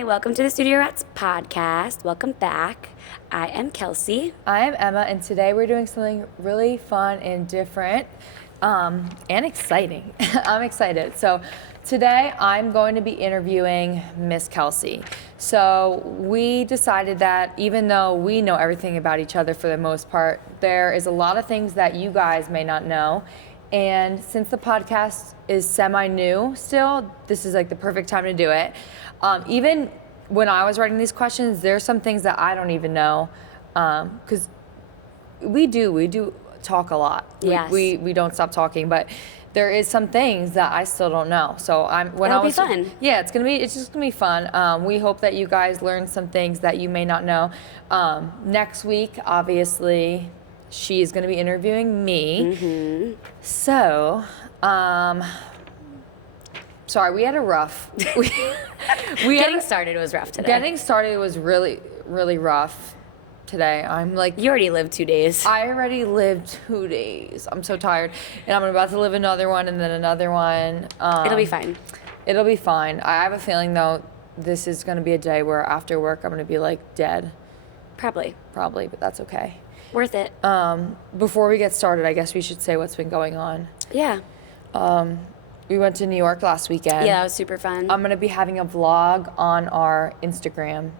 Hi, welcome to the Studio Rats podcast. Welcome back. I am Kelsey. I am Emma, and today we're doing something really fun and different and exciting. I'm excited. So today I'm going to be interviewing Miss Kelsey. So we decided that even though we know everything about each other for the most part, there is a lot of things that you guys may not know. And since the podcast is semi-new still, this is like the perfect time to do it. Even when I was writing these questions, there's some things that I don't even know, because we do talk a lot. Yes. We don't stop talking, but there is some things that I still don't know. So It'll be fun. Yeah, it's just gonna be fun. We hope that you guys learn some things that you may not know. Next week, obviously, she's gonna be interviewing me. Mm-hmm. So, sorry, we had a rough. Getting started was rough today. Getting started was really, really rough today. I'm like, You already lived 2 days. I already lived 2 days. I'm so tired, and I'm about to live another one, and then another one. It'll be fine. It'll be fine. I have a feeling though, this is gonna be a day where after work I'm gonna be like dead. Probably. But that's okay. Worth it. Before we get started, I guess we should say what's been going on. Yeah. We went to New York last weekend. Yeah, it was super fun. I'm gonna be having a vlog on our Instagram.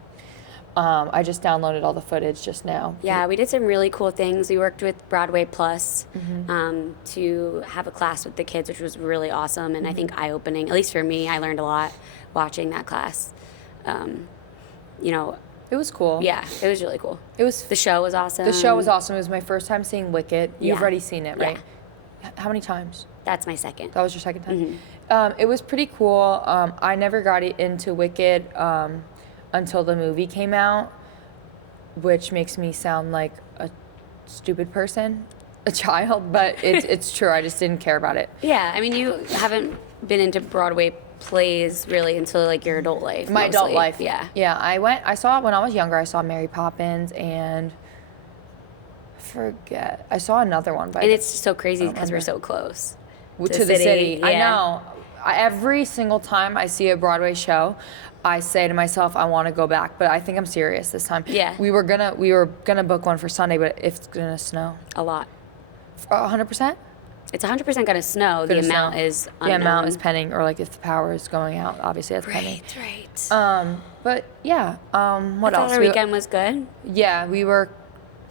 I just downloaded all the footage just now. Yeah, we did some really cool things. We worked with Broadway Plus to have a class with the kids, which was really awesome and I think eye-opening. At least for me, I learned a lot watching that class. It was cool. Yeah, it was really cool. The show was awesome. show was awesome. It was my first time seeing Wicked. You've Yeah. already seen it, right? How many times? That's my second. That was your second time? It was pretty cool. I never got into Wicked until the movie came out, which makes me sound like a stupid person, a child, but it's true. I just didn't care about it. Yeah, I mean, you haven't been into Broadway plays really until like your adult life. My mostly. adult life. Yeah. Yeah, I saw, when I was younger, I saw Mary Poppins and I saw another one. But And it's so crazy because we're so close to the city. I Yeah. know. Every single time I see a Broadway show, I say to myself, I want to go back, but I think I'm serious this time. Yeah. We were gonna book one for Sunday, but it's gonna snow. A lot. 100%? It's 100% going to snow. The amount is unknown. The amount is pending, or like if the power is going out, obviously that's pending. Right. But yeah, what I else? thought our weekend was good. Yeah, we were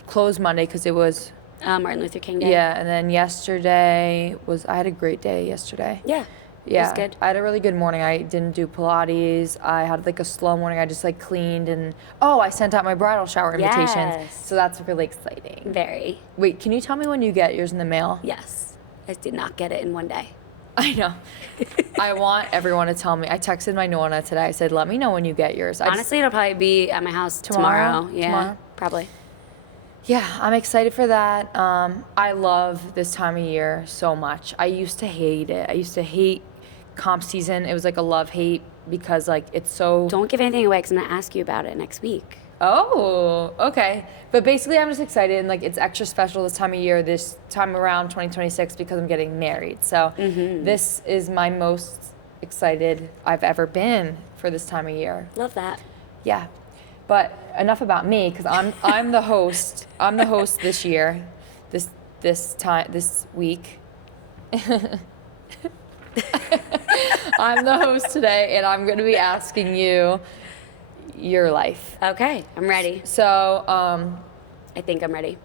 closed Monday because it was. Martin Luther King Day. Yeah, and then yesterday I had a great day yesterday. Yeah. Yeah, It was good. I had a really good morning. I didn't do Pilates. I had like a slow morning. I just like cleaned and I sent out my bridal shower invitations. Yes. So that's really exciting. Very. Wait, can you tell me when you get yours in the mail? Yes. I did not get it in one day. I know. I want everyone to tell me. I texted my Nonna today. I said, let me know when you get yours. Honestly, it'll probably be at my house tomorrow. Yeah, Tomorrow? probably. Yeah, I'm excited for that. I love this time of year so much. I used to hate it. I used to hate comp season. It was like a love-hate because like it's so... Don't give anything away because I'm going to ask you about it next week. Oh, okay. But basically I'm just excited and like it's extra special this time of year, this time around 2026 because I'm getting married. So this is my most excited I've ever been for this time of year. Love that. Yeah. But enough about me because I'm the host. I'm the host this year, this week. I'm the host today, and I'm going to be asking you your life. Okay, I'm ready. So, I think I'm ready.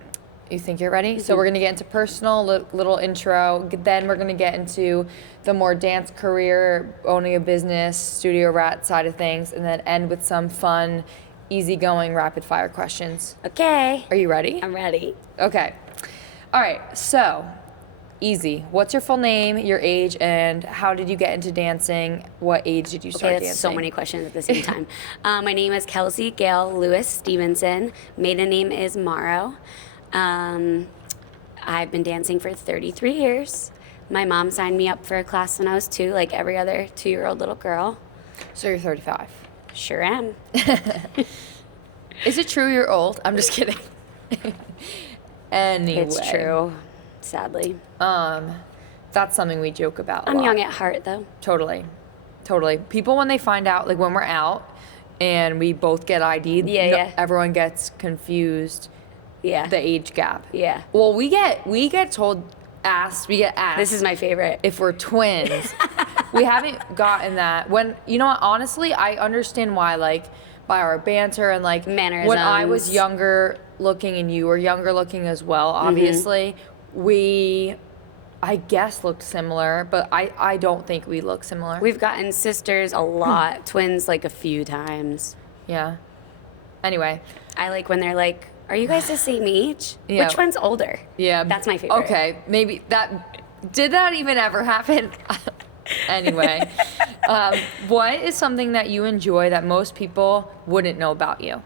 you think you're ready? So we're going to get into personal, little intro. Then we're going to get into the more dance career, owning a business, studio rat side of things, and then end with some fun, easygoing, rapid fire questions. Okay. Are you ready? I'm ready. Okay. All right. So, easy. What's your full name, your age, and how did you get into dancing? What age did you start Okay, that's dancing? so many questions at the same time. My name is Kelsey Gail Lewis Stevenson. Maiden name is Morrow. I've been dancing for 33 years. My mom signed me up for a class when I was 2, like every other 2-year-old little girl. So you're 35. Sure am. Is it true you're old? I'm just kidding. Anyway. It's true, sadly. That's something we joke about a I'm lot. young at heart, though. Totally. People, when they find out, like when we're out and we both get ID'd. Yeah, yeah. Everyone gets confused. Yeah. The age gap. Yeah. Well, we get asked. This is my favorite. if we're twins. We haven't gotten that. When, you know what, honestly, I understand why, like, by our banter and, like, Mannerisms. when I was younger looking and you were younger looking as well, obviously, we, I guess, looked similar, but I don't think we look similar. We've gotten sisters a lot, twins like a few times. Yeah. Anyway. I like when they're like, are you guys the same age? Yeah. Which one's older? Yeah. That's my favorite. Okay, maybe did that even ever happen? Anyway, what is something that you enjoy that most people wouldn't know about you?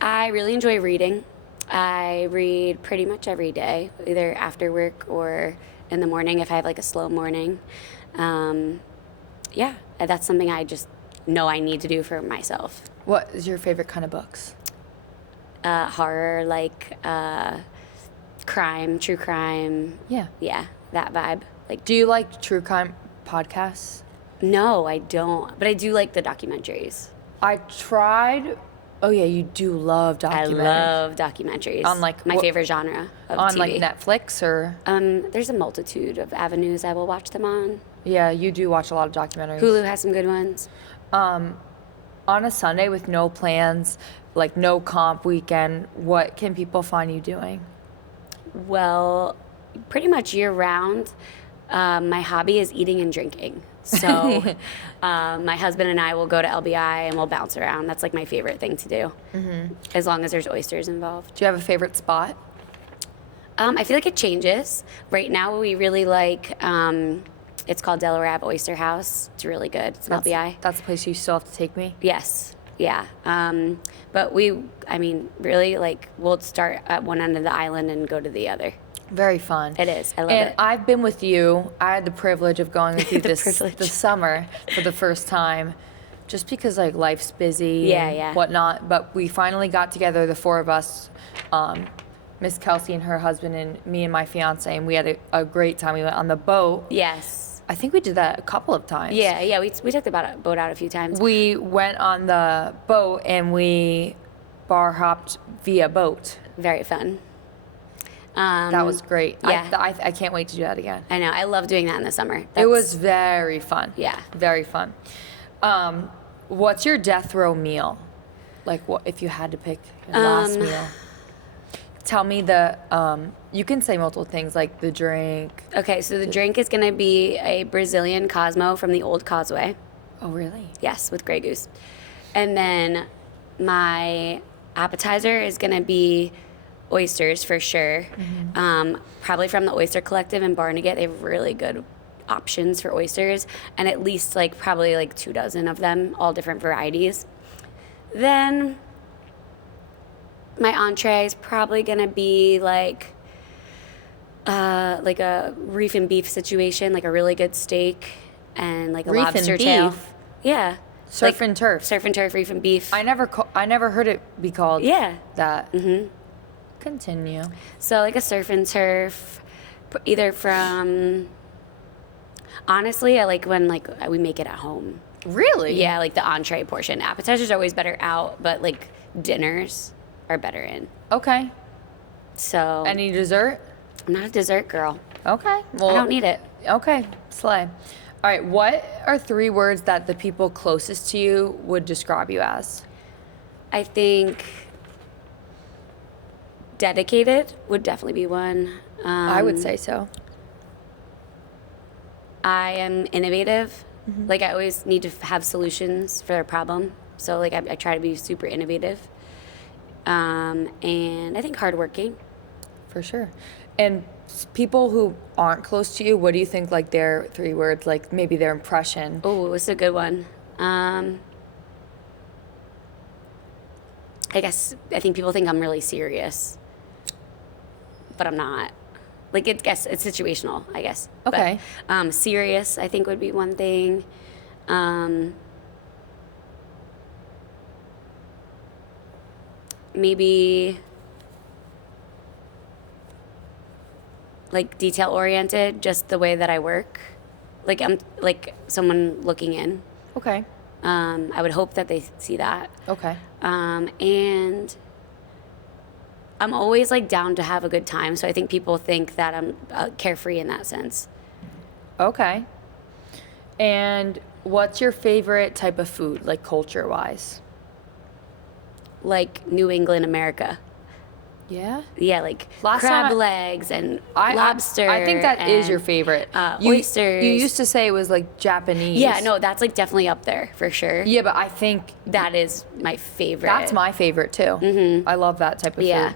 I really enjoy reading. I read pretty much every day, either after work or in the morning if I have like a slow morning. Yeah, that's something I just know I need to do for myself. What is your favorite kind of books? Horror, like crime, true crime. Yeah. Yeah, that vibe. Like, Do you like true crime podcasts? no, I don't. But I do like the documentaries. I tried. Oh yeah, you do love documentaries. I love documentaries. On, like, my what- favorite genre of on TV. like Netflix or There's a multitude of avenues I will watch them on. yeah, you do watch a lot of documentaries. Hulu has some good ones. On a Sunday with no plans, like no comp weekend, what can people find you doing? Well, pretty much year round. My hobby is eating and drinking. So my husband and I will go to LBI and we'll bounce around. That's like my favorite thing to do, as long as there's oysters involved. Do you have a favorite spot? I feel like it changes. Right now we really like, it's called Delaware Ave Oyster House. It's really good. It's an LBI. That's the place you still have to take me. Yes. Yeah. But really, like, we'll start at one end of the island and go to the other. Very fun. It is. I love And it. I've been with you. I had the privilege of going with you this privilege. summer for the first time, just because like life's busy Yeah, and yeah. whatnot. But we finally got together, the four of us, Miss Kelsey and her husband and me and my fiance, and we had a great time. We went on the boat. Yes. I think we did that a couple of times. Yeah. We took the boat out a few times. We went on the boat and we bar hopped via boat. Very fun. That was great. yeah. I can't wait to do that again. I know. I love doing that in the summer. It was very fun. Yeah. Very fun. What's your death row meal? Like, what if you had to pick your last meal? Tell me you can say multiple things, like the drink. Okay, so the drink is going to be a Brazilian Cosmo from the Old Causeway. Oh, really? Yes, with Grey Goose. And then my appetizer is going to be oysters for sure. Probably from the Oyster Collective in Barnegat. They have really good options for oysters, and at least probably 24 of them, all different varieties. Then my entree is probably going to be like a reef and beef situation, like a really good steak and like a Reef and lobster tail. beef? Yeah. Surf and turf. Surf and turf, reef and beef. I never heard it be called Yeah. that. Continue. So like a surf and turf, either from. Honestly, I like when we make it at home. Really? Yeah, like the entree portion. Appetizers are always better out, but like dinners are better in. Okay. So Any dessert? I'm not a dessert girl. Okay. Well, I don't need it. Okay, slay. All right, what are 3 words that the people closest to you would describe you as? I think dedicated would definitely be one. I would say so. I am innovative. Like I always need to have solutions for a problem. So like I try to be super innovative. And I think hardworking. For sure. And people who aren't close to you, what do you think like their 3 words, like maybe their impression? Oh, it's a good one. I think people think I'm really serious, but I'm not. Like it's situational, I guess. Okay. But, serious, I think would be one thing. Maybe like detail oriented, just the way that I work. Like I'm like someone looking in. Okay. I would hope that they see that. Okay. And I'm always like down to have a good time. So I think people think that I'm carefree in that sense. Okay. And what's your favorite type of food, like culture-wise? Like New England America. Yeah. Yeah, like Last crab time legs and lobster. I think that is and, your favorite. Oysters. You used to say it was like Japanese. Yeah, no, that's like definitely up there for sure. Yeah, but I think That is my favorite. that's my favorite too. Mm-hmm. I love that type of Yeah.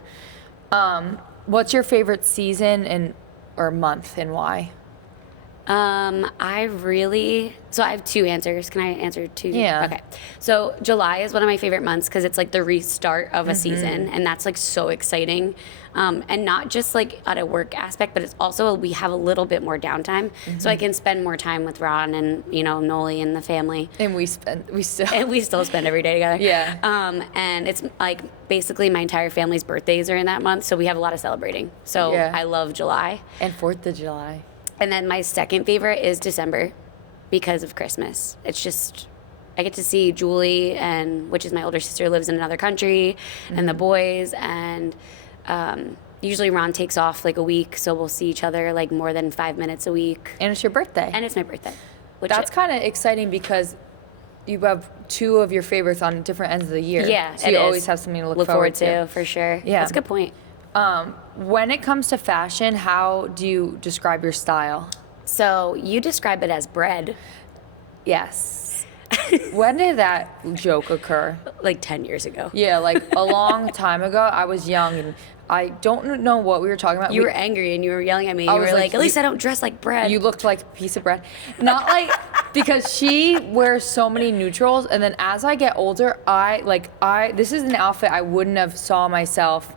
food. What's your favorite season or month and why? So I have two answers. Can I answer two? Yeah. Okay. So July is one of my favorite months because it's like the restart of a season, and that's like so exciting. And not just like at a work aspect, but it's also we have a little bit more downtime, so I can spend more time with Ron and Noli and the family. And we still spend every day together. Yeah. And it's like basically my entire family's birthdays are in that month, so we have a lot of celebrating. So Yeah. I love July. And 4th of July. And then my second favorite is December because of Christmas. It's just, I get to see Julie, which is my older sister, lives in another country, and the boys. And usually Ron takes off like a week, so we'll see each other like more than 5 minutes a week. And it's your birthday. And it's my birthday. That's kind of exciting because you have two of your favorites on different ends of the year. Yeah, so you always have something to look forward to. For sure. Yeah. That's a good point. When it comes to fashion, how do you describe your style? So you describe it as bread. Yes. When did that joke occur? Like 10 years ago. Yeah, like a long time ago. I was young and I don't know what we were talking about. You were angry and you were yelling at me. You was were like, at least I don't dress like bread. You looked like a piece of bread. Not like, because she wears so many neutrals, and then as I get older, this is an outfit I wouldn't have saw myself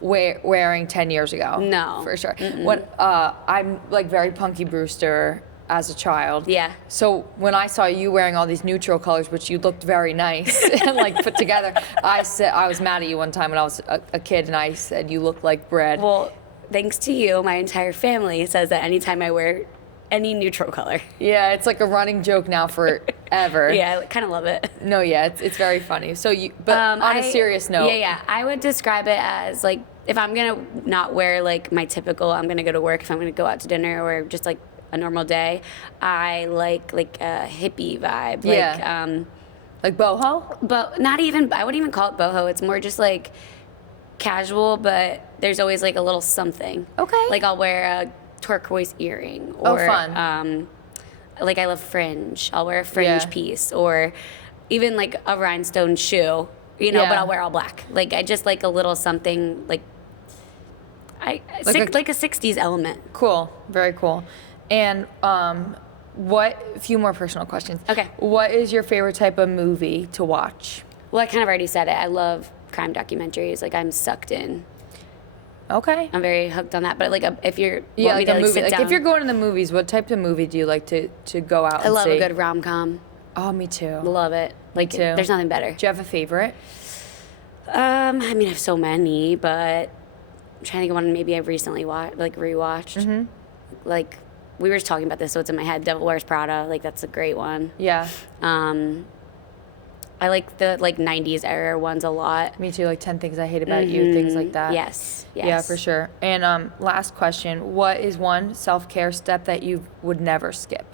wearing 10 years ago. No. For sure. When I'm like very Punky Brewster as a child. Yeah. So when I saw you wearing all these neutral colors, which you looked very nice and like put together, I was mad at you one time when I was a kid, and I said you look like bread. Well, thanks to you, my entire family says that anytime I wear any neutral color. Yeah, it's like a running joke now forever. Yeah, I kind of love it. No, yeah, it's very funny. So on a serious note. Yeah, I would describe it as like, if I'm gonna not wear like my typical, I'm gonna go to work, if I'm gonna go out to dinner or just like a normal day, I like a hippie vibe. Yeah. Like boho? But not even, I wouldn't even call it boho. It's more just like casual, but there's always like a little something. Okay. Like I'll wear a turquoise earring. Oh, Or, fun. like I love fringe. I'll wear a fringe piece, or even like a rhinestone shoe, Yeah. but I'll wear all black. Like I just like a little something like a 60s element. Cool. Very cool. And a few more personal questions. Okay. What is your favorite type of movie to watch? Well, I kind of already said it. I love crime documentaries. Like I'm sucked in. Okay. I'm very hooked on that. But like if you're Yeah, like a movie. sit Like down, if you're going to the movies, what type of movie do you like to go out I and love see? a good rom-com. Oh, me too. Love it. Like too. there's nothing better. Do you have a favorite? I mean, I have so many, but I'm trying to think of one maybe I've recently rewatched. Mm-hmm. Like we were just talking about this, so it's in my head. Devil Wears Prada. Like that's a great one. Yeah. I like the 90s era ones a lot. Me too. Like 10 Things I Hate About You, things like that. Yes. Yeah, for sure. And last question: what is one self-care step that you would never skip?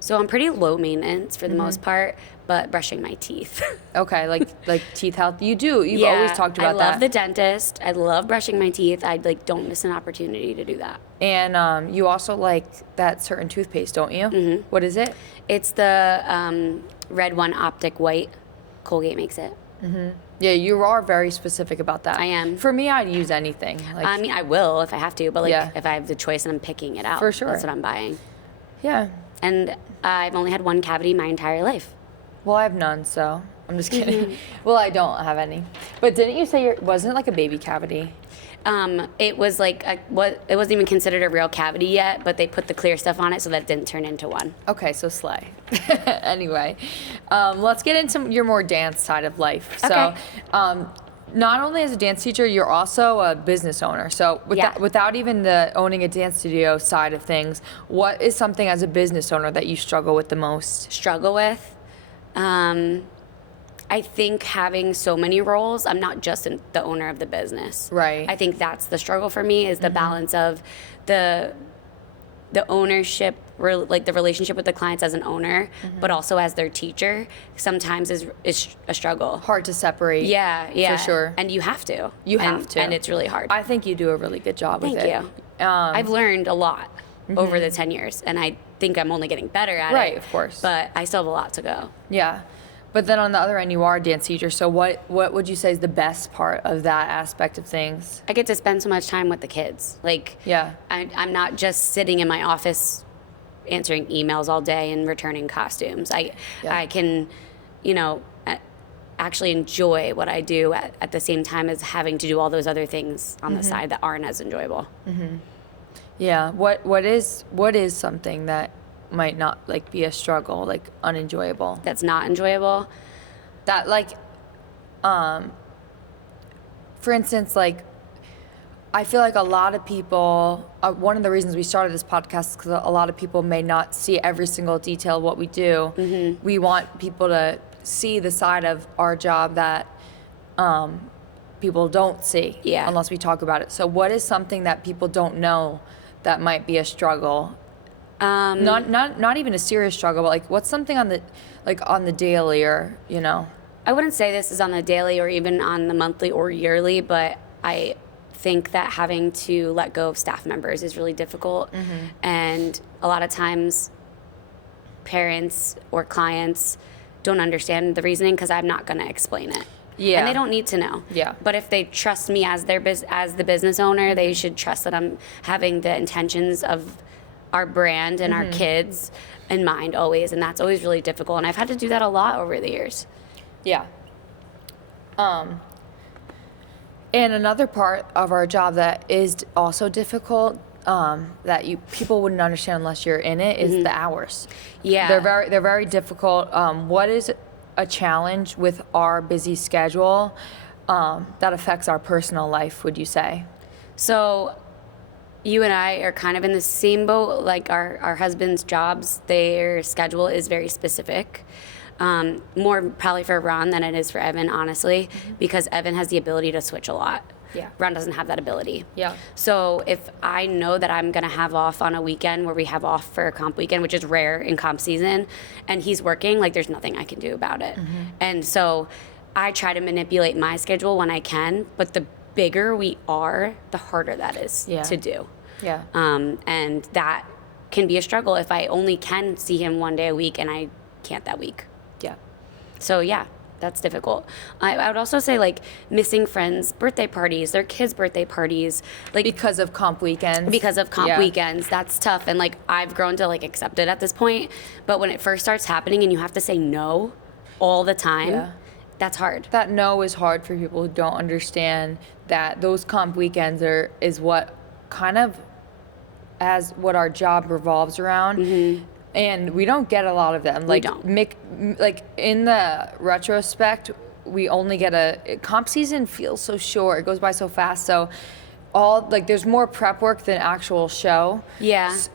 So I'm pretty low maintenance for the Mm-hmm. most part, but brushing my teeth. Okay, like teeth health. You do. You've always talked about that. I love the dentist. I love brushing my teeth. I don't miss an opportunity to do that. And you also like that certain toothpaste, don't you? Mm-hmm. What is it? It's the Red One Optic White. Colgate makes it. Mm-hmm. Yeah, you are very specific about that. I am. For me, I'd use anything. Like, I mean, I will if I have to, but Yeah. if I have the choice and I'm picking it out, For sure. that's what I'm buying. yeah. And I've only had one cavity my entire life. Well, I have none, so I'm just kidding. Well, I don't have any. But didn't you say wasn't it like a baby cavity? It was like it wasn't even considered a real cavity yet, but they put the clear stuff on it so that it didn't turn into one. Okay, so slay. Anyway, let's get into your more dance side of life. Okay. So, not only as a dance teacher, you're also a business owner. So, without even the owning a dance studio side of things, what is something as a business owner that you struggle with the most? Struggle with. I think having so many roles, I'm not just the owner of the business. Right. I think that's the struggle for me, is the balance of the ownership, like the relationship with the clients as an owner, but also as their teacher, sometimes is a struggle. Hard to separate. Yeah. For sure. And you have to. And it's really hard. I think you do a really good job with it. Thank you. I've learned a lot over the 10 years, and I think I'm only getting better at it. Right, of course. But I still have a lot to go. Yeah. But then on the other end, you are a dance teacher. So what would you say is the best part of that aspect of things? I get to spend so much time with the kids. Like, Yeah. I'm not just sitting in my office answering emails all day and returning costumes. I can, actually enjoy what I do at the same time as having to do all those other things on the side that aren't as enjoyable. Yeah. What is something that might not like be a struggle, like unenjoyable? That's not enjoyable. That like, for instance, like, I feel like a lot of people, one of the reasons we started this podcast is because a lot of people may not see every single detail of what we do. We want people to see the side of our job that people don't see unless we talk about it. So what is something that people don't know that might be a struggle? Not even a serious struggle, but like what's something on the daily, or I wouldn't say this is on the daily or even on the monthly or yearly, but I think that having to let go of staff members is really difficult. And a lot of times parents or clients don't understand the reasoning because I'm not going to explain it. Yeah. And they don't need to know. Yeah. But if they trust me as as the business owner, they should trust that I'm having the intentions of our brand and our kids in mind always. And that's always really difficult. And I've had to do that a lot over the years. Yeah. And another part of our job that is also difficult, that people wouldn't understand unless you're in it, is the hours. Yeah. They're very difficult. What is a challenge with our busy schedule that affects our personal life, would you say? So you and I are kind of in the same boat. Like our husbands' jobs, their schedule is very specific. More probably for Ron than it is for Evan, honestly, because Evan has the ability to switch a lot. Yeah. Ron doesn't have that ability. Yeah. So if I know that I'm going to have off on a weekend where we have off for a comp weekend, which is rare in comp season, and he's working, like there's nothing I can do about it. And so I try to manipulate my schedule when I can, but the bigger we are, the harder that is to do. Yeah. And that can be a struggle if I only can see him one day a week and I can't that week. Yeah. So yeah, that's difficult. I would also say like missing friends' birthday parties, their kids' birthday parties, like Because of comp weekends. Weekends, that's tough. And like I've grown to like accept it at this point. But when it first starts happening and you have to say no all the time, that's hard. That no is hard for people who don't understand that those comp weekends is what kind of as what our job revolves around. And we don't get a lot of them. Like, We don't. Like in the retrospect, we only get comp season feels so short. It goes by so fast. So there's more prep work than actual show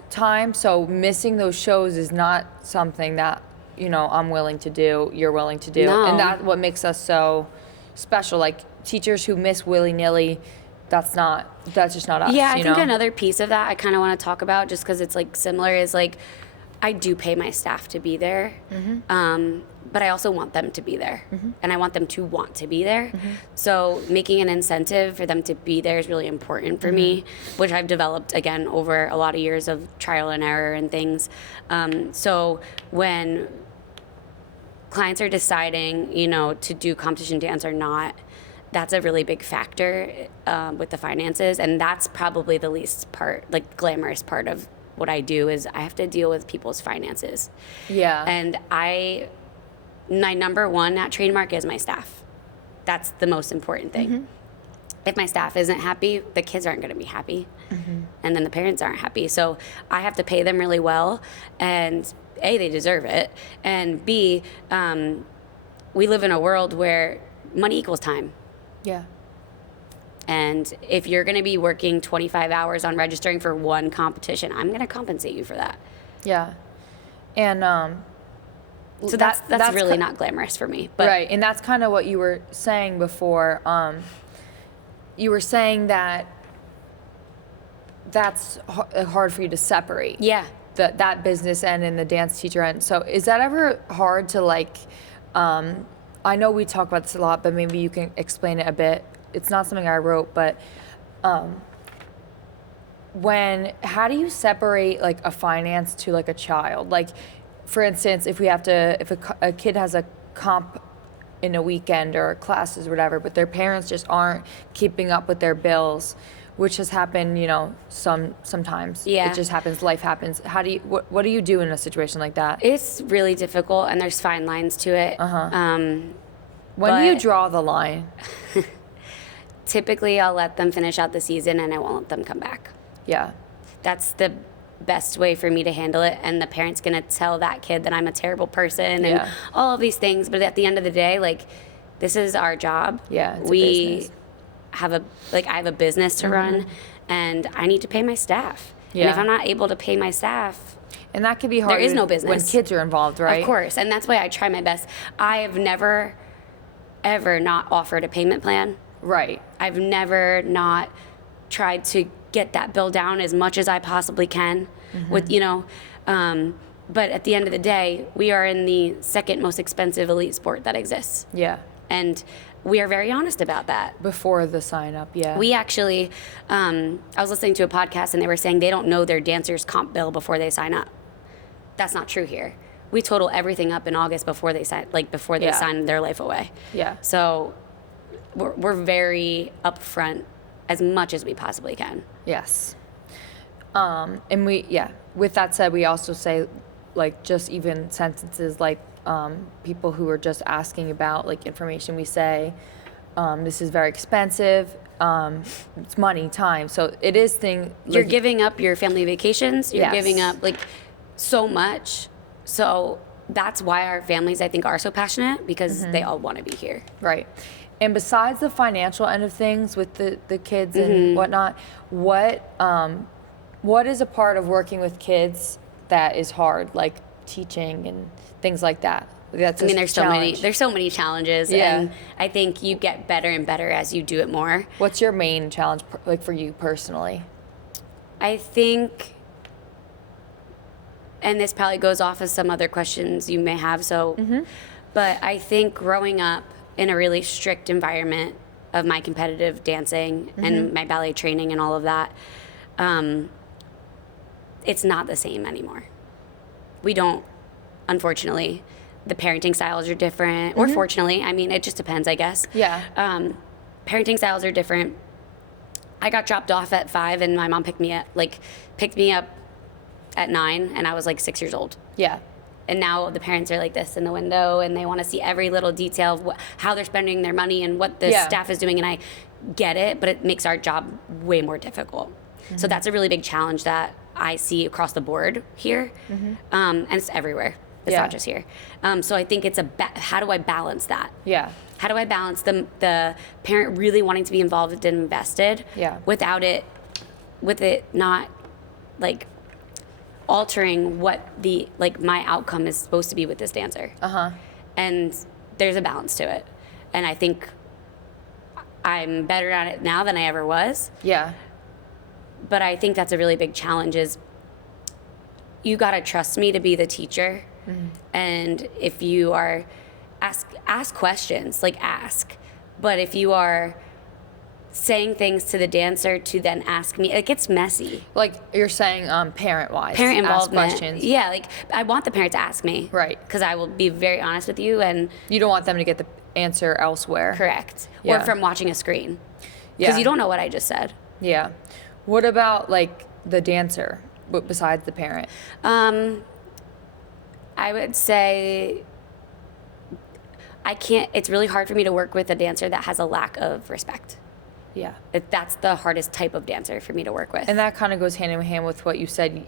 time. So missing those shows is not something that, I'm willing to do, you're willing to do. No. And that's what makes us so special. Like teachers who miss willy-nilly, that's just not us. Yeah, I think another piece of that I kind of want to talk about, just because it's like similar, is like I do pay my staff to be there, but I also want them to be there, and I want them to want to be there. So making an incentive for them to be there is really important for me, which I've developed, again, over a lot of years of trial and error and things. So when clients are deciding, to do competition dance or not, that's a really big factor with the finances, and that's probably the least part, like glamorous part of what I do, is I have to deal with people's finances. Yeah. And my number one at Trademark is my staff. That's the most important thing. If my staff isn't happy, the kids aren't going to be happy, and then the parents aren't happy. So I have to pay them really well, and A, they deserve it, and B, we live in a world where money equals time. Yeah. And if you're going to be working 25 hours on registering for one competition, I'm going to compensate you for that. Yeah. And So that's really not glamorous for me. But right, and that's kind of what you were saying before. You were saying that that's hard for you to separate. Yeah. That business end and the dance teacher end. So is that ever hard to like? I know we talk about this a lot, but maybe you can explain it a bit. It's not something I wrote, but how do you separate like a finance to like a child? Like, for instance, if a kid has a comp in a weekend or classes or whatever, but their parents just aren't keeping up with their bills, which has happened, sometimes. Yeah. It just happens, life happens. What do you do in a situation like that? It's really difficult, and there's fine lines to it. When do you draw the line? Typically, I'll let them finish out the season, and I won't let them come back. Yeah. That's the best way for me to handle it, and the parent's gonna tell that kid that I'm a terrible person and all of these things. But at the end of the day, like, this is our job. Yeah, it's a we business. I have a business to run, and I need to pay my staff. Yeah. And if I'm not able to pay my staff, And that could be hard. There is no business. when kids are involved, right? of course, and that's why I try my best. I have never, ever not offered a payment plan. Right. I've never not tried to get that bill down as much as I possibly can with, but at the end of the day, we are in the second most expensive elite sport that exists. Yeah. And we are very honest about that. Before the sign up, yeah. We actually, I was listening to a podcast and they were saying they don't know their dancer's comp bill before they sign up. That's not true here. We total everything up in August before they sign their life away. Yeah. So we're very upfront as much as we possibly can. Yes. And with that said, we also say, like, just even sentences like, people who are just asking about, like, information, we say, this is very expensive, it's money, time. So it is You're giving up your family vacations. You're Yes. giving up, like, so much. So that's why our families, I think, are so passionate, because they all want to be here. Right. And besides the financial end of things with the kids and whatnot, what is a part of working with kids that is hard, like teaching and things like that? That's There's so many challenges, and I think you get better and better as you do it more. What's your main challenge, like, for you personally? I think, and this probably goes off of some other questions you may have, but I think growing up in a really strict environment of my competitive dancing and my ballet training and all of that, it's not the same anymore. We don't, unfortunately. The parenting styles are different, or fortunately. I mean, it just depends, I guess. Yeah. Parenting styles are different. I got dropped off at 5, and my mom picked me up at 9, and I was like 6 years old. Yeah. And now the parents are like this in the window, and they want to see every little detail of how they're spending their money and what the staff is doing. And I get it, but it makes our job way more difficult. So that's a really big challenge that I see across the board here, and it's everywhere. It's not just here. So I think it's how do I balance that? Yeah. How do I balance the parent really wanting to be involved and invested with it not, like, altering what my outcome is supposed to be with this dancer. And there's a balance to it. And I think I'm better at it now than I ever was. Yeah. But I think that's a really big challenge, is you got to trust me to be the teacher. And if you are ask questions, like, ask. But if you are saying things to the dancer to then ask me, it gets messy. Like you're saying, parent-wise. Parent involvement. Ask questions. Yeah, like, I want the parent to ask me. Right. Because I will be very honest with you, and You don't want them to get the answer elsewhere. correct. Yeah. Or from watching a screen. Yeah. Because you don't know what I just said. Yeah. What about, like, the dancer, besides the parent? I would say it's really hard for me to work with a dancer that has a lack of respect. Yeah. That's the hardest type of dancer for me to work with. And that kind of goes hand in hand with what you said.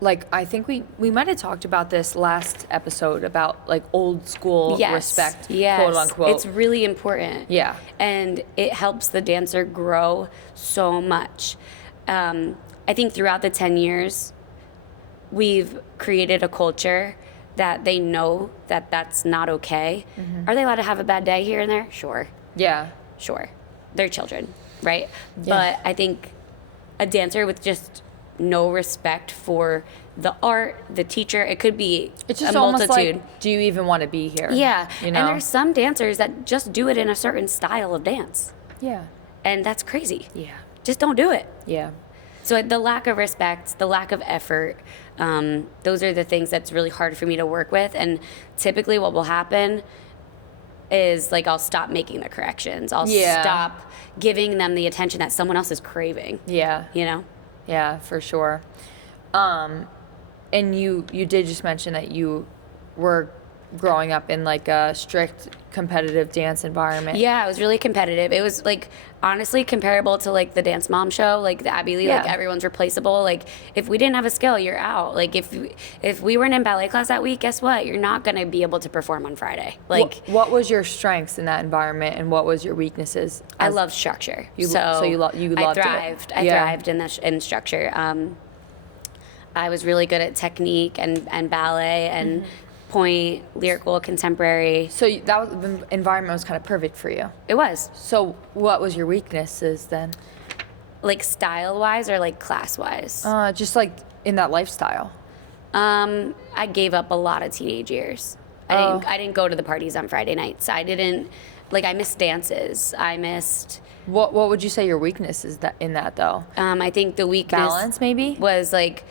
Like, I think we might have talked about this last episode about, like, old school respect, quote unquote. It's really important. Yeah. And it helps the dancer grow so much. I think throughout the 10 years, we've created a culture that they know that that's not okay. Are they allowed to have a bad day here and there? Sure. Yeah. Sure. They're children, right? Yeah. But I think a dancer with just no respect for the art, the teacher, it could be It's just a almost multitude. like, do you even want to be here? Yeah. You know? And there's some dancers that just do it in a certain style of dance. Yeah. And that's crazy. Yeah. Just don't do it. Yeah. So the lack of respect, the lack of effort, those are the things that's really hard for me to work with. And typically what will happen is like I'll stop making the corrections. I'll stop giving them the attention that someone else is craving. Yeah. You know? Yeah, for sure. And you did just mention that you were growing up in like a strict competitive dance environment. Yeah, it was really competitive. It was like honestly comparable to like the Dance Mom show, like the Abby Lee, like everyone's replaceable. Like if we didn't have a skill, you're out. Like if we weren't in ballet class that week, guess what? You're not gonna be able to perform on Friday. Like what was your strengths in that environment and what was your weaknesses? I love structure. You loved I thrived. it. I thrived in structure. I was really good at technique and ballet and point, lyrical, contemporary. So that was, the environment was kind of perfect for you. It was. So what was your weaknesses then? Like style-wise or like class-wise? Just like in that lifestyle. I gave up a lot of teenage years. I didn't go to the parties on Friday nights. I missed dances. I missed... What would you say your weakness is in that though? I think the weakness... Balance maybe? Was like...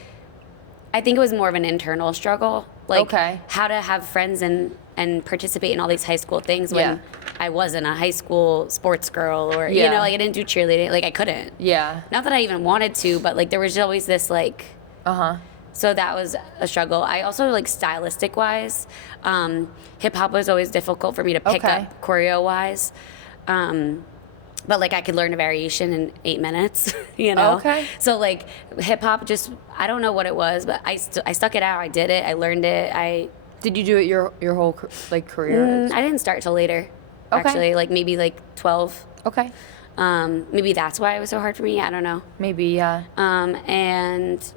I think it was more of an internal struggle. Like how to have friends and participate in all these high school things when I wasn't a high school sports girl or, you know, like I didn't do cheerleading. Like I couldn't. Yeah. Not that I even wanted to, but like there was always this like... So that was a struggle. I also like stylistic wise, hip hop was always difficult for me to pick up choreo wise. But like I could learn a variation in 8 minutes, you know? So like hip hop just, I don't know what it was, but I stuck it out. I did it. I learned it. Did you do it your whole like career? I didn't start till later, actually. Like maybe like 12. Okay. Maybe that's why it was so hard for me. I don't know. Maybe, yeah. And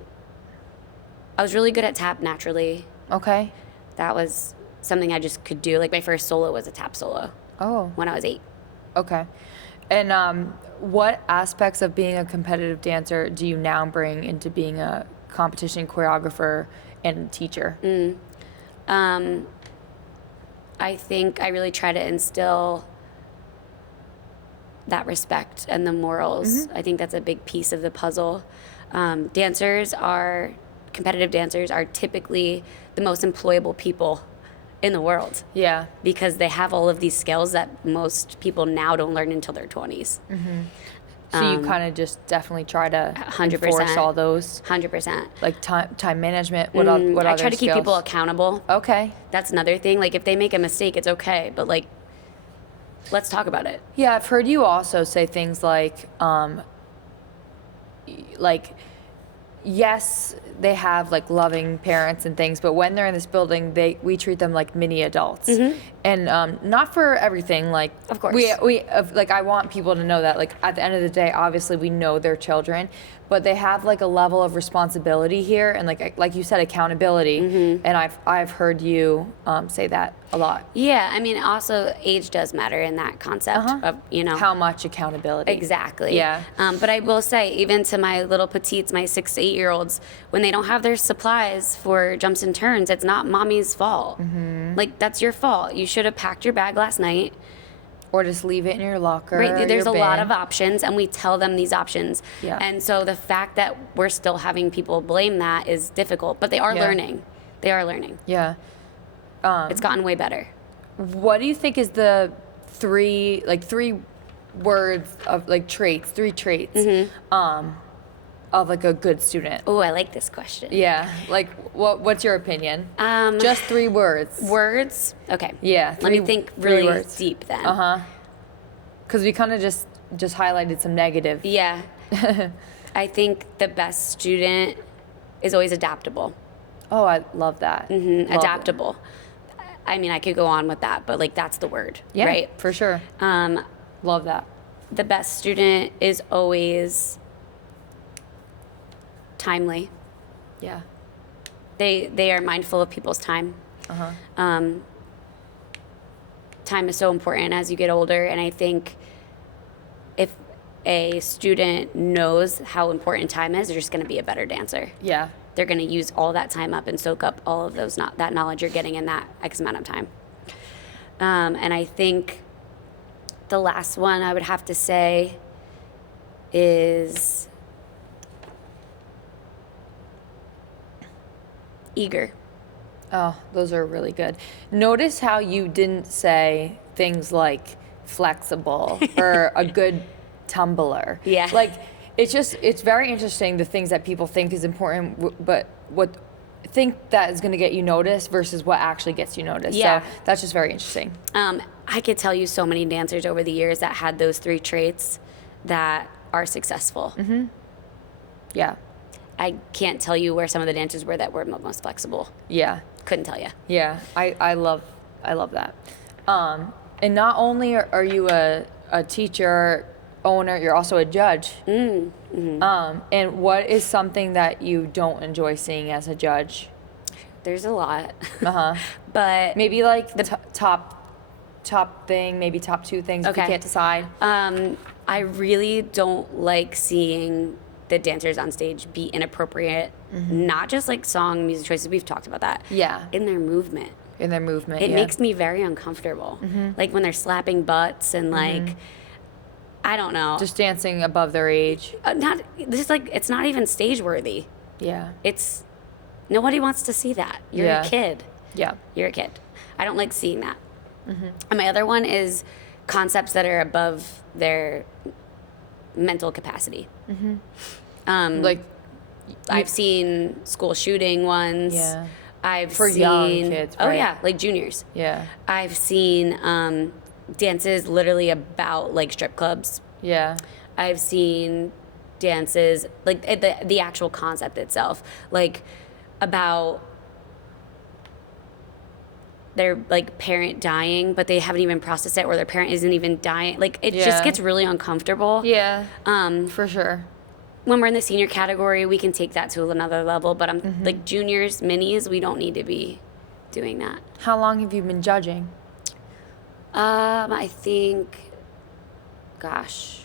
I was really good at tap naturally. Okay. That was something I just could do. Like my first solo was a tap solo. Oh. When I was 8. Okay. And what aspects of being a competitive dancer do you now bring into being a competition choreographer and teacher? I think I really try to instill that respect and the morals. I think that's a big piece of the puzzle. Competitive dancers are typically the most employable people in the world. Yeah. Because they have all of these skills that most people now don't learn until their 20s. So you kind of just definitely try to 100%. enforce all those? 100%. Like time management? What other I try to keep skills? people accountable. Okay. That's another thing. Like if they make a mistake, it's okay. But like, let's talk about it. Yeah, I've heard you also say things like yes, they have like loving parents and things, but when they're in this building, we treat them like mini adults, and not for everything. Like, of course, we like I want people to know that like at the end of the day, obviously we know they're children, but they have like a level of responsibility here, and like you said, accountability. And I've heard you say that a lot. Yeah, I mean, also age does matter in that concept of, you know, how much accountability. Exactly. Yeah. But I will say, even to my little petites, my 6 to 8 year olds, when they don't have their supplies for jumps and turns, it's not mommy's fault. Like that's your fault. You should have packed your bag last night. Or just leave it in your locker. Right, there's your a lot bin. of options, and we tell them these options. Yeah. And so the fact that we're still having people blame that is difficult, but they are learning. They are learning. Yeah. It's gotten way better. What do you think is the three words of like traits, 3 traits of like a good student? Oh, I like this question. Yeah. Like what's your opinion? Just 3 words. Words? Okay. Yeah. Let me think really deep then. Because we kind of just highlighted some negative. Yeah. I think the best student is always adaptable. Oh, I love that. Love Adaptable. I mean, I could go on with that, but like that's the word, yeah, right? For sure. Love that. The best student is always timely. Yeah. They are mindful of people's time. Time is so important as you get older, and I think if a student knows how important time is, they're just going to be a better dancer. Yeah. They're going to use all that time up and soak up all of that knowledge you're getting in that X amount of time. And I think the last one I would have to say is eager. Oh, those are really good. Notice how you didn't say things like flexible or a good tumbler. Yeah. Like, it's very interesting the things that people think is important, but what think that is going to get you noticed versus what actually gets you noticed. Yeah. So that's just very interesting. I could tell you so many dancers over the years that had those 3 traits that are successful. Yeah. I can't tell you where some of the dancers were that were most flexible. Yeah. Couldn't tell you. Yeah. I love that. And not only are you a teacher, owner, you're also a judge. And what is something that you don't enjoy seeing as a judge? There's a lot. Uh-huh. But Maybe like the top thing, maybe top 2 things if you Okay. can't decide. I really don't like seeing the dancers on stage be inappropriate, not just like song music choices, we've talked about that. Yeah. In their movement. In their movement. It yeah. makes me very uncomfortable. Like when they're slapping butts and like, I don't know. Just dancing above their age. Not just like, it's not even stage worthy. Yeah. It's, nobody wants to see that. You're Yeah. a kid. Yeah. You're a kid. I don't like seeing that. And my other one is concepts that are above their mental capacity. Like I've seen school shooting ones. Yeah. I've For seen young kids, Oh right? yeah, like juniors. Yeah. I've seen dances literally about like strip clubs. Yeah. I've seen dances like the actual concept itself, like about their like parent dying, but they haven't even processed it, or their parent isn't even dying. Like it Yeah. just gets really uncomfortable. Yeah. For sure. When we're in the senior category, we can take that to another level. But I'm like juniors, minis, we don't need to be doing that. How long have you been judging? I think, gosh,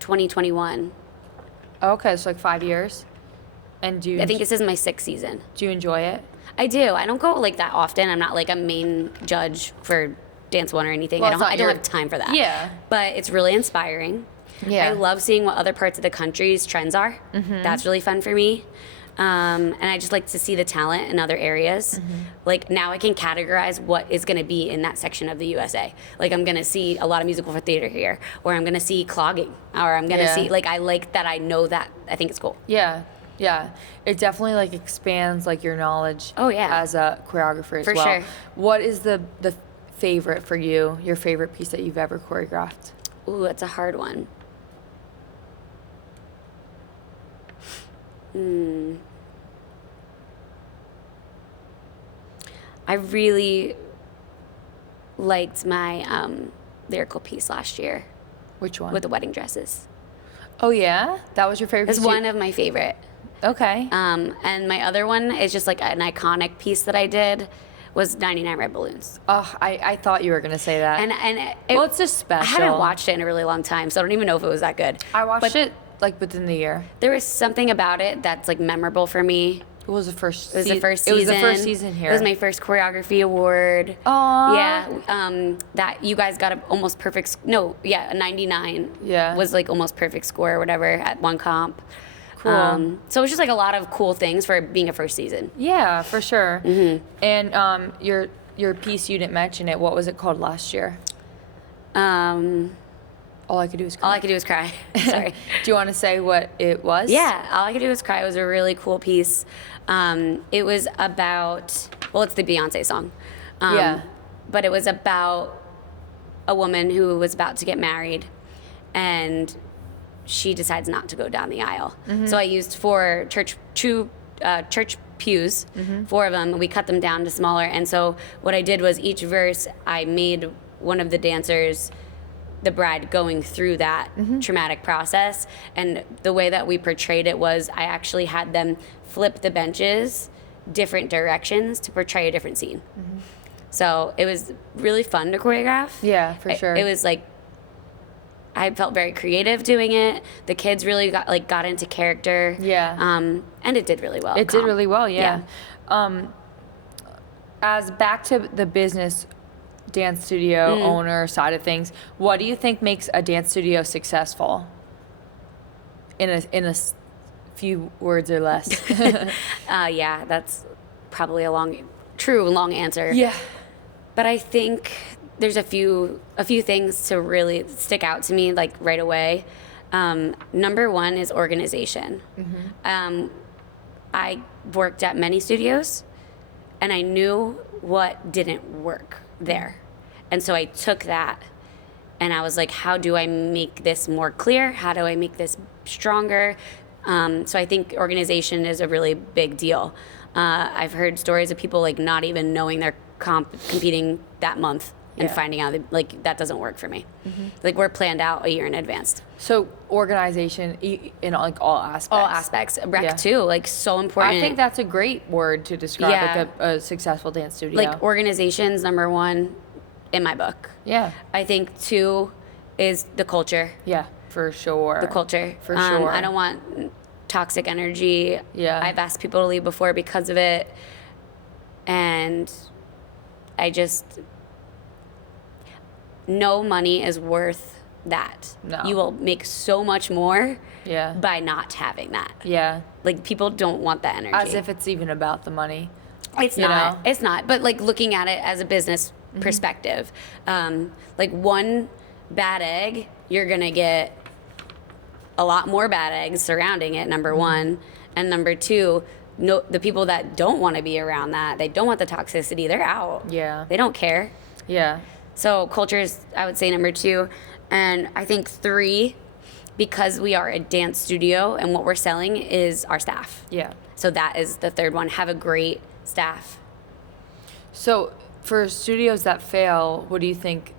2021. Okay, so like 5 years. And I think this is my 6th season. do you enjoy it? I do. I don't go like that often. I'm not like a main judge for Dance One or anything. Well, I it's not don't your- have time for that. Yeah. But it's really inspiring. Yeah. I love seeing what other parts of the country's trends are. That's really fun for me. And I just like to see the talent in other areas. Like now I can categorize what is going to be in that section of the USA. Like I'm going to see a lot of musical for theater here, or I'm going to see clogging, or I'm going to Yeah. see, like I like that I know that. I think it's cool. Yeah. Yeah. It definitely like expands like your knowledge Oh, yeah. as a choreographer as For well. sure. What is the favorite for you, your favorite piece that you've ever choreographed? Ooh, that's a hard one. I really liked my lyrical piece last year Which one? with the wedding dresses. Oh yeah? That was your favorite It's piece? one of my favorite. Okay. And my other one is just like an iconic piece that I did was 99 Red Balloons. Oh, I thought you were gonna say that. And well, it's just special. I haven't watched it in a really long time, so I don't even know if it was that good. I watched But it like within the year. There was something about it that's like memorable for me. It was the first. It was the first season. It was the first season here. It was my first choreography award. Aww. Yeah. That you guys got a almost perfect. A 99. Yeah. Was like almost perfect score or whatever at one comp. Cool. So it was just like a lot of cool things for being a first season. Yeah, for sure. And your piece, you didn't mention it. What was it called last year? All I could do is cry. All I could do was cry. Sorry. Do you want to say what it was? Yeah, All I Could Do Was Cry was a really cool piece. It was about, well, it's the Beyonce song. Yeah. But it was about a woman who was about to get married, and she decides not to go down the aisle. So I used 4 church pews, 4 of them, and we cut them down to smaller. And so what I did was each verse, I made one of the dancers the bride going through that traumatic process. And the way that we portrayed it was I actually had them flip the benches different directions to portray a different scene. So it was really fun to choreograph. Yeah, for sure. It was like, I felt very creative doing it. The kids really got into character. Yeah. And it did really well. It did really well, yeah. As back to the business dance studio owner side of things, what do you think makes a dance studio successful? In a few words or less. Yeah, that's probably a long answer. Yeah. But I think there's a few things to really stick out to me like right away. Number one is organization. I worked at many studios, and I knew what didn't work there. And so I took that, and I was like, how do I make this more clear? How do I make this stronger? So I think organization is a really big deal. I've heard stories of people like not even knowing they're competing that month and finding out that, like, that doesn't work for me. Like, we're planned out a year in advance. So organization in like all aspects. All aspects. Rec too, like, so important. I think that's a great word to describe like a successful dance studio. Like, organization's number one in my book. Yeah. I think two is the culture. Yeah, for sure. The culture. For sure. I don't want toxic energy. Yeah. I've asked people to leave before because of it. And I just, no money is worth that. No. You will make so much more Yeah. by not having that. Yeah. Like, people don't want that energy. As if it's even about the money. It's you not. know? It's not. But, like, looking at it as a business perspective, like, one bad egg, you're going to get a lot more bad eggs surrounding it, number one. And number two, no, the people that don't want to be around that, they don't want the toxicity, they're out. Yeah. They don't care. Yeah. So culture is, I would say, number two. And I think three, because we are a dance studio and what we're selling is our staff. Yeah. So that is the third one. Have a great staff. So for studios that fail, what do you think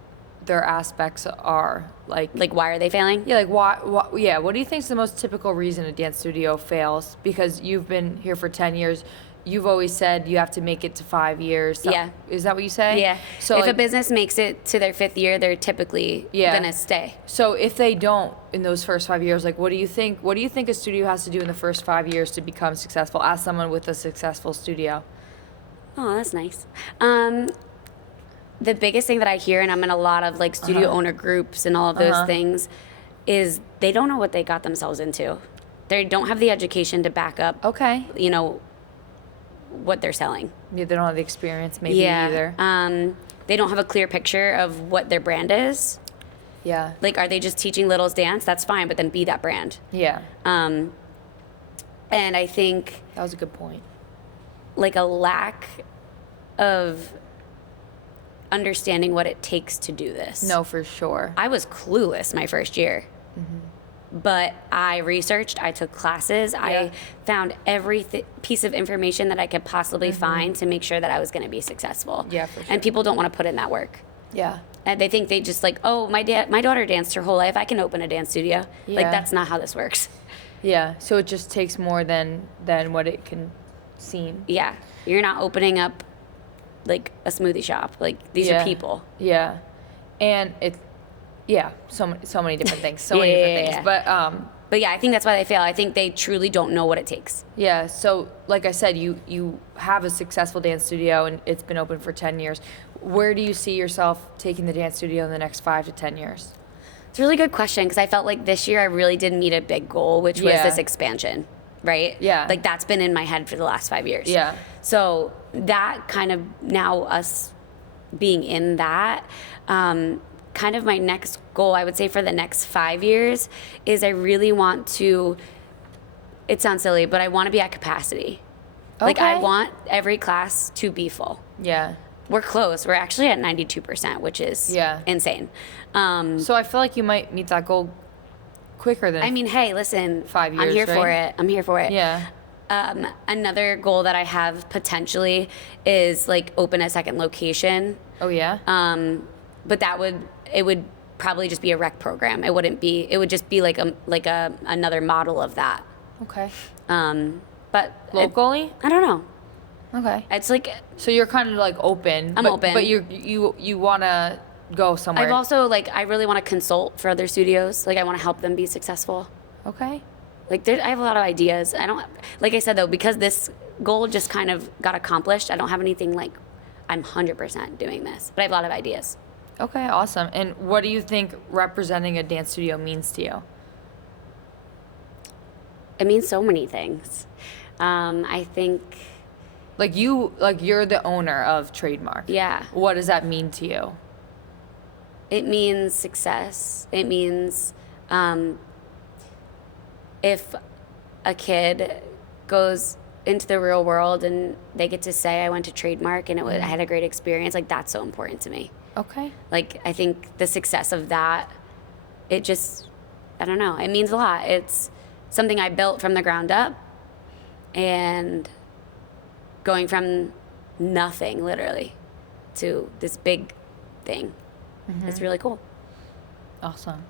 their aspects are? Like why are they failing? Yeah, like why yeah, what do you think is the most typical reason a dance studio fails? Because you've been here for 10 years. You've always said you have to make it to 5 years. Yeah. Is that what you say? Yeah. So if like, a business makes it to their fifth year, they're typically gonna stay. So if they don't in those first 5 years, like what do you think a studio has to do in the first 5 years to become successful as someone with a successful studio? Oh, that's nice. The biggest thing that I hear, and I'm in a lot of like studio owner groups and all of those things, is they don't know what they got themselves into. They don't have the education to back up, you know, what they're selling. Yeah, they don't have the experience maybe either. They don't have a clear picture of what their brand is. Yeah. Like, are they just teaching littles dance? That's fine, but then be that brand. Yeah. And I think That was a good point. like a lack of understanding what it takes to do this. No, for sure. I was clueless my first year. But I researched, I took classes, I found every piece of information that I could possibly find to make sure that I was going to be successful. Yeah, for sure. And people don't want to put in that work. Yeah. And they think they just like, oh, my daughter danced her whole life, I can open a dance studio. Like, Yeah. that's not how this works. Yeah. So it just takes more than what it can seem. Yeah. You're not opening up like a smoothie shop. Like, these are people. Yeah. And it's so many different things. So many different things. But yeah, I think that's why they fail. I think they truly don't know what it takes. Yeah, so like I said, you have a successful dance studio and it's been open for 10 years. Where do you see yourself taking the dance studio in the next 5 to 10 years? It's a really good question, because I felt like this year I really did meet a big goal, which was this expansion, right? Yeah. Like, that's been in my head for the last 5 years. Yeah. So that kind of, now us being in that, kind of my next goal, I would say, for the next 5 years is I really want to, it sounds silly, but I want to be at capacity. Like, I want every class to be full. Yeah. We're close. We're actually at 92%, which is insane. So I feel like you might meet that goal quicker than I mean, hey, listen, 5 years, I'm here for right? it. I'm here for it. Yeah. Another goal that I have potentially is like open a second location. Oh yeah. But it would probably just be a rec program. It would just be like another model of that. Okay. But Locally? I don't know. Okay. It's like So you're kind of like open. I'm open. But you want to go somewhere. I've also like I really want to consult for other studios. Like I want to help them be successful. Okay. Like I have a lot of ideas. I don't, like I said though, because this goal just kind of got accomplished. I don't have anything like I'm 100% doing this, but I have a lot of ideas. Okay, awesome. And what do you think representing a dance studio means to you? It means so many things. I think, You're the owner of Trademark. yeah, What does that mean to you? it means success. It means if a kid goes into the real world and they get to say I went to Trademark and I had a great experience, like that's so important to me. Okay. Like I think the success of that, it just, I don't know, it means a lot. It's something I built from the ground up, and going from nothing literally to this big thing. It's really cool. Awesome.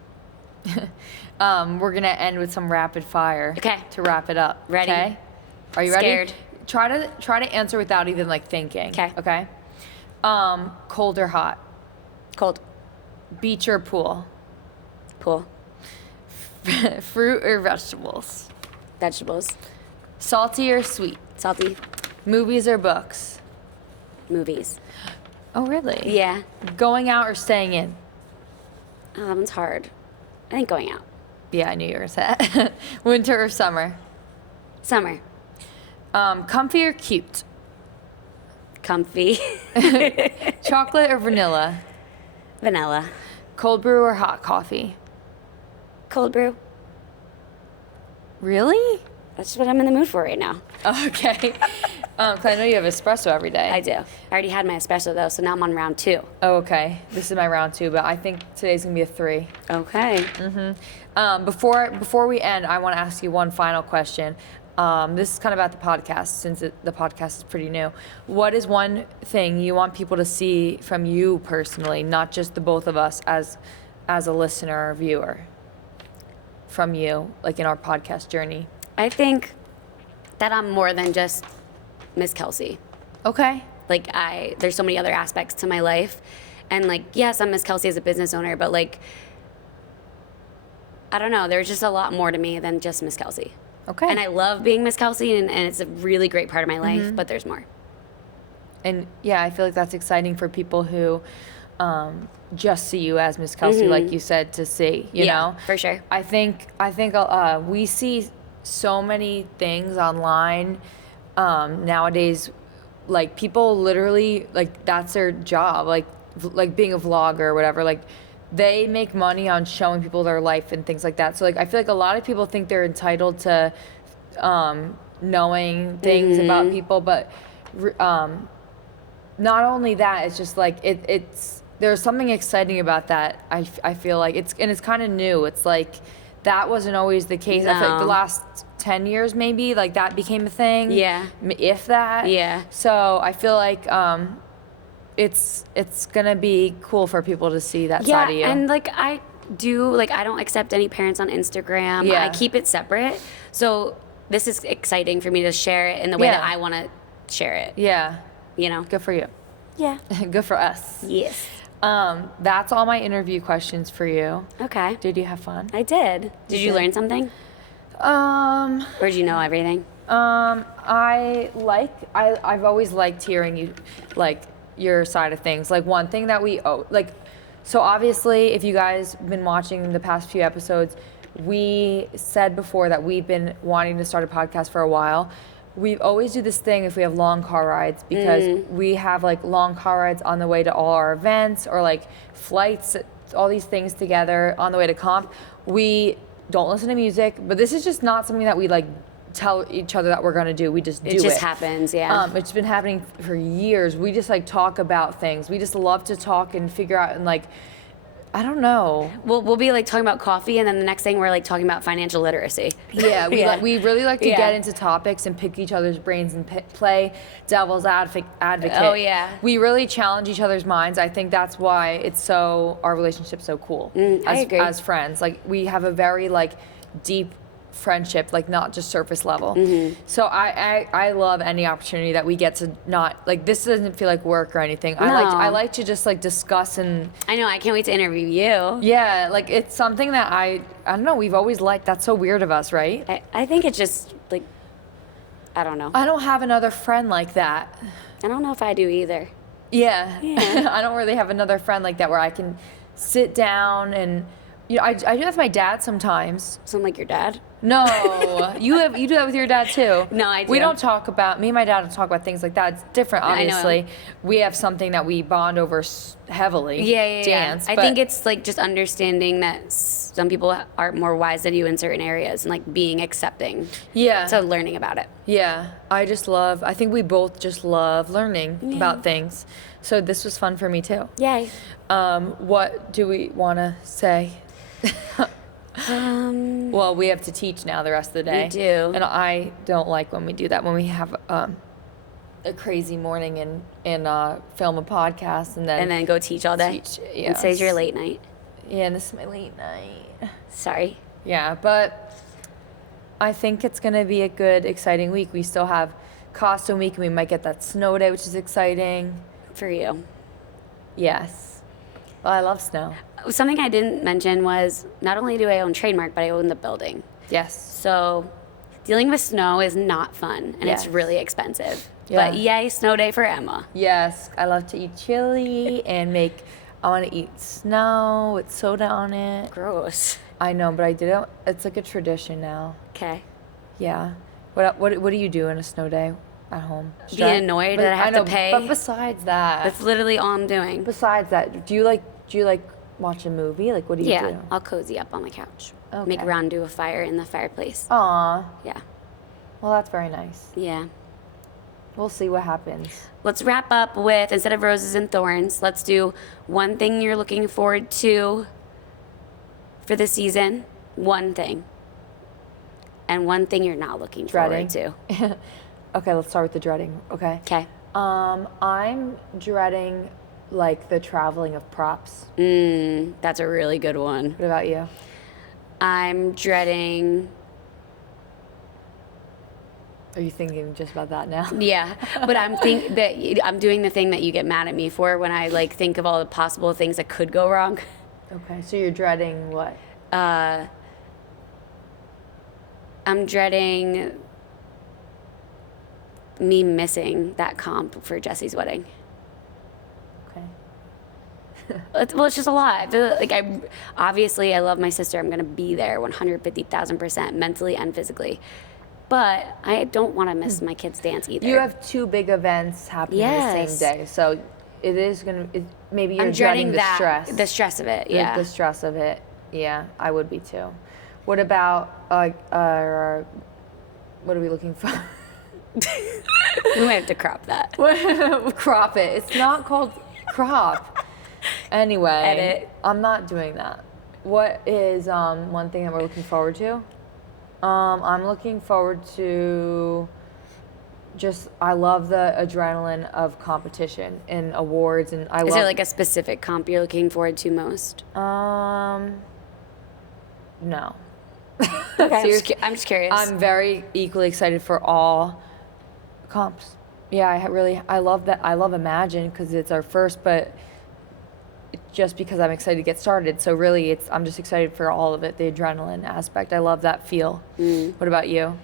We're gonna end with some rapid fire. Okay. To wrap it up. Ready. Okay. Are you Scared. ready? Try to answer without even like thinking. Okay. Okay. Cold or hot? Cold. Beach or pool? Pool. Fruit or vegetables? Vegetables. Salty or sweet? Salty. Movies or books? Movies. Oh, really? Yeah. Going out or staying in? Oh, that one's hard. I think going out. Yeah, I knew you were set. Winter or summer? Summer. Comfy or cute? Comfy. Chocolate or vanilla? Vanilla. Cold brew or hot coffee? Cold brew. Really? That's what I'm in the mood for right now. Okay. 'Cause I know you have espresso every day. I do. I already had my espresso though, so now I'm on round 2. Oh, okay. This is my round 2, but I think today's gonna be a 3. Okay. Before we end, I want to ask you one final question. This is kind of about the podcast, since the podcast is pretty new. What is one thing you want people to see from you personally, not just the both of us as a listener or viewer, from you, like in our podcast journey? I think that I'm more than just Miss Kelsey. Okay. Like there's so many other aspects to my life, and like yes, I'm Miss Kelsey as a business owner, but like I don't know, there's just a lot more to me than just Miss Kelsey. Okay. And I love being Miss Kelsey, and it's a really great part of my life, but there's more. And yeah, I feel like that's exciting for people who just see you as Miss Kelsey, like you said, to see, you know? For sure. I think we see so many things online nowadays. Like people literally, like that's their job, like being a vlogger or whatever. Like they make money on showing people their life and things like that. So like I feel like a lot of people think they're entitled to knowing things about people, but not only that, it's just like it's there's something exciting about that. I feel like it's kind of new. It's like that wasn't always the case. I feel like the No. last 10 years maybe, like that became a thing. Yeah. If that. Yeah. So I feel like it's gonna be cool for people to see that Yeah, side of you. and like I don't accept any parents on Instagram. Yeah. I keep it separate. So this is exciting for me to share it in the way that Yeah. I want to share it. Yeah. You know? Good for you. Yeah. Good for us. Yes. That's all my interview questions for you. Okay. Did you have fun? I did. Did you did? learn something? Um, Or did you know everything? I've always liked hearing you, like, your side of things. Like, one thing that so obviously, if you guys have been watching the past few episodes, we said before that we've been wanting to start a podcast for a while. We always do this thing if we have long car rides, because we have like long car rides on the way to all our events, or like flights, all these things together on the way to comp. We don't listen to music, but this is just not something that we like tell each other that we're gonna do. We just do it. It just happens, yeah. It's been happening for years. We just like talk about things. We just love to talk and figure out, and like, I don't know. We'll be like talking about coffee, and then the next thing we're like talking about financial literacy. Yeah, we really like to Yeah. get into topics and pick each other's brains and play devil's advocate. Oh, yeah. We really challenge each other's minds. I think that's why our relationship's so cool. I agree. As friends, like we have a very like deep friendship, like not just surface level. Mm-hmm. So I love any opportunity that we get to not like this doesn't feel like work or anything. No. I like to just like discuss and I know. I can't wait to interview you. yeah, like it's something that I don't know, we've always liked. That's so weird of us, right? I think it's just like, I don't know. I don't have another friend like that. I don't know if I do either. Yeah. Yeah. I don't really have another friend like that where I can sit down and I do that with my dad sometimes. Sound like your dad? No, you do that with your dad too. No, I do. We don't talk about me and my dad don't talk about things like that. It's different, I know. obviously. We have something that we bond over heavily. Yeah. Dance. I but- think it's like just understanding that some people are more wise than you in certain areas and like being accepting. Yeah. So learning about it. Yeah, I think we both just love learning about things. So this was fun for me too. Yay. What do we want to say? Well, we have to teach now the rest of the day. We do. And I don't like when we do that, when we have a crazy morning and film a podcast and then go teach all day. Yeah. And today's your late night. Yeah, and this is my late night. Sorry. Yeah, but I think it's going to be a good, exciting week. We still have costume week, and we might get that snow day, which is exciting. For you. Yes. Well, I love snow. Something I didn't mention was not only do I own Trademark, but I own the building. Yes. So dealing with snow is not fun, and Yes. it's really expensive. Yeah. But yay, snow day for Emma. Yes. I love to eat chili and I want to eat snow with soda on it. Gross. I know, but I did it. It's like a tradition now. Okay. Yeah. What do you do on a snow day at home? Be annoyed that I have to pay. But besides that, That's literally all I'm doing. do you like watch a movie? Like, what do you Yeah, do? I'll cozy up on the couch. Okay. Make around, do a fire in the fireplace. Aw. Yeah. Well, that's very nice. Yeah. We'll see what happens. Let's wrap up with, instead of roses and thorns, let's do one thing you're looking forward to for the season, one thing. And one thing you're not looking forward to. Okay, let's start with the dreading. Okay. Okay. I'm dreading like the traveling of props. That's a really good one. What about you? I'm dreading. Are you thinking just about that now? Yeah, but I'm doing the thing that you get mad at me for when I like think of all the possible things that could go wrong. Okay, so you're dreading what? I'm dreading me missing that comp for Jesse's wedding. Okay. It's just a lot. I feel like I love my sister. I'm gonna be there 150,000% mentally and physically. But I don't want to miss my kid's dance either. You have two big events happening the same day, so it is maybe you're I'm dreading the that, stress. the stress of it. Yeah. The stress of it. Yeah, I would be too. What about what are we looking for? We might have to crop that. Crop it. It's not called crop. Anyway, Edit. I'm not doing that. What is one thing that we're looking forward to? I'm looking forward to I love the adrenaline of competition and awards, and Is there like a specific comp you're looking forward to most? No. Okay, I'm just curious. I'm very equally excited for all comps. Yeah, I love that. I love Imagine because it's our first, but just because I'm excited to get started. So really, I'm just excited for all of it, the adrenaline aspect. I love that feel. What about you?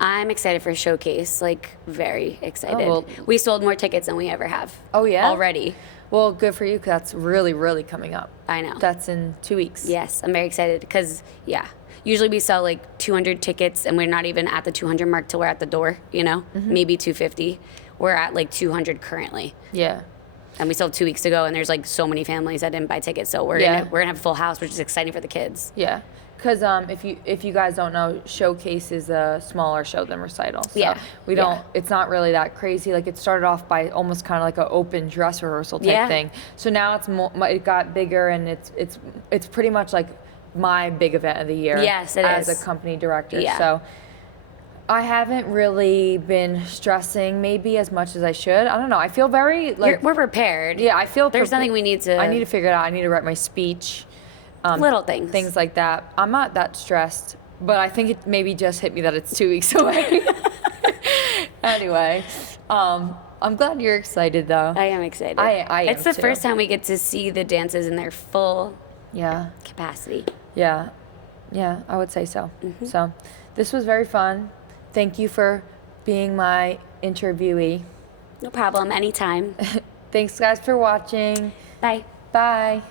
I'm excited for Showcase, like very excited. Oh, well- We sold more tickets than we ever have. Oh, yeah? Already. Well, good for you because that's really, really coming up. I know. That's in 2 weeks. Yes, I'm very excited because, yeah, usually we sell like 200 tickets and we're not even at the 200 mark till we're at the door, maybe 250. We're at like 200 currently. Yeah. And we sold 2 weeks ago, and there's like so many families that didn't buy tickets, so we're gonna have a full house, which is exciting for the kids. Yeah. Because if you guys don't know, Showcase is a smaller show than Recital. So Yeah. we don't. Yeah. It's not really that crazy. Like it started off by almost kind of like an open dress rehearsal type Yeah. thing. So now it got bigger, and it's pretty much like my big event of the year. Yes, it as is. a company director. Yeah. So I haven't really been stressing maybe as much as I should. I don't know. I feel very like We're prepared. yeah. I feel There's nothing we need to. figure it out. I need to write my speech. Little things. Things like that. I'm not that stressed. but I think it maybe just hit me that it's 2 weeks away. Anyway, I'm glad you're excited though. I am excited. I am It's the too. first time we get to see the dances in their full Yeah. capacity. Yeah, I would say so. So, this was very fun. Thank you for being my interviewee. No problem. Anytime. Thanks, guys, for watching. Bye. Bye.